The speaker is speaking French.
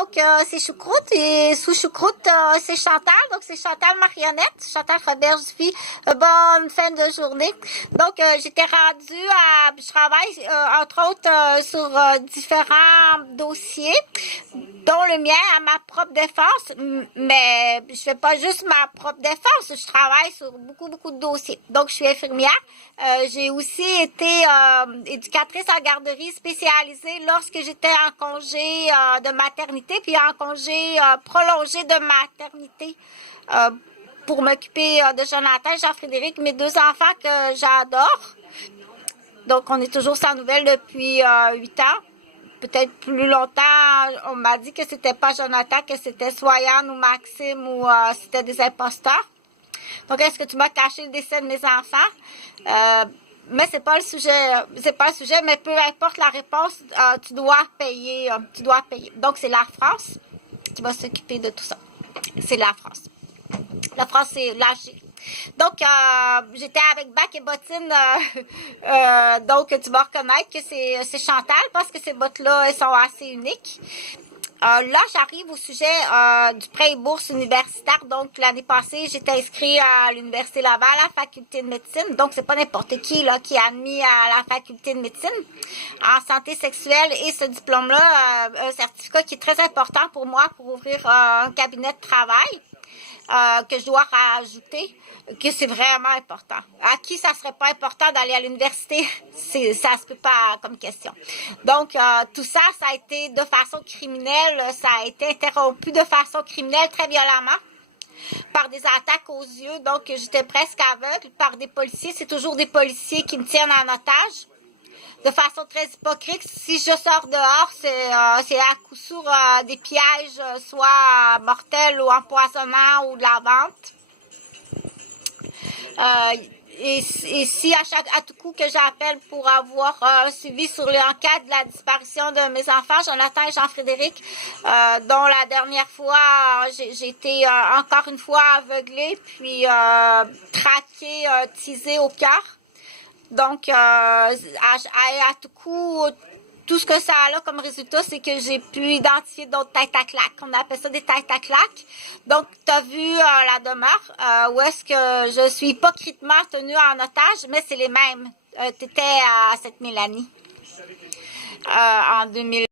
donc c'est Choucroute. Et sous Choucroute, c'est Chantal. Donc, c'est Chantal Marionnette. Chantal Roberge-Vie. Bonne fin de journée. Donc, j'étais rendue à... Je travaille, entre autres, sur différents dossiers, dont le mien à ma propre défense. Mais je fais pas juste ma propre défense. Je travaille sur beaucoup de dossiers. Donc, je suis infirmière. J'ai aussi été éducatrice en garderie spécialisée lorsque j'étais en congé de maternité, puis en congé prolongé de maternité pour m'occuper de Jonathan et Jean-Frédéric, mes deux enfants que j'adore. Donc, on est toujours sans nouvelles depuis 8 ans. Peut-être plus longtemps, on m'a dit que c'était pas Jonathan, que c'était soit Yann ou Maxime ou c'était des imposteurs. Donc, est-ce que tu m'as caché le décès de mes enfants? Mais c'est pas le sujet, mais peu importe la réponse, tu dois payer. Donc, c'est la France qui va s'occuper de tout ça. C'est la France. La France, c'est l'Algérie. Donc, j'étais avec bac et bottines, donc tu vas reconnaître que c'est Chantal parce que ces bottes-là, elles sont assez uniques. Là, j'arrive au sujet du prêt et bourse universitaire. Donc, l'année passée, j'étais inscrite à l'Université Laval, à la faculté de médecine. Donc, c'est pas n'importe qui là qui est admis à la faculté de médecine en santé sexuelle. Et ce diplôme-là, un certificat qui est très important pour moi pour ouvrir un cabinet de travail. Que je dois rajouter, que c'est vraiment important. À qui ça serait pas important d'aller à l'université? Ça se peut pas comme question. Donc, tout ça a été de façon criminelle, ça a été interrompu de façon criminelle très violemment par des attaques aux yeux. Donc, j'étais presque aveugle par des policiers. C'est toujours des policiers qui me tiennent en otage. De façon très hypocrite, si je sors dehors, c'est à coup sûr des pièges, soit mortels ou empoisonnants ou de la vente. Et si à tout coup que j'appelle pour avoir suivi sur l'enquête de la disparition de mes enfants, Jonathan et Jean-Frédéric, dont la dernière fois, j'ai été encore une fois aveuglée, puis traquée, teasée au cœur. Donc, à tout coup, tout ce que ça a là comme résultat, c'est que j'ai pu identifier d'autres têtes à claques. On appelle ça des têtes à claques. Donc, tu as vu la demeure où est-ce que je suis hypocritement tenue en otage, mais c'est les mêmes. Tu étais à Sainte-Mélanie en 2000.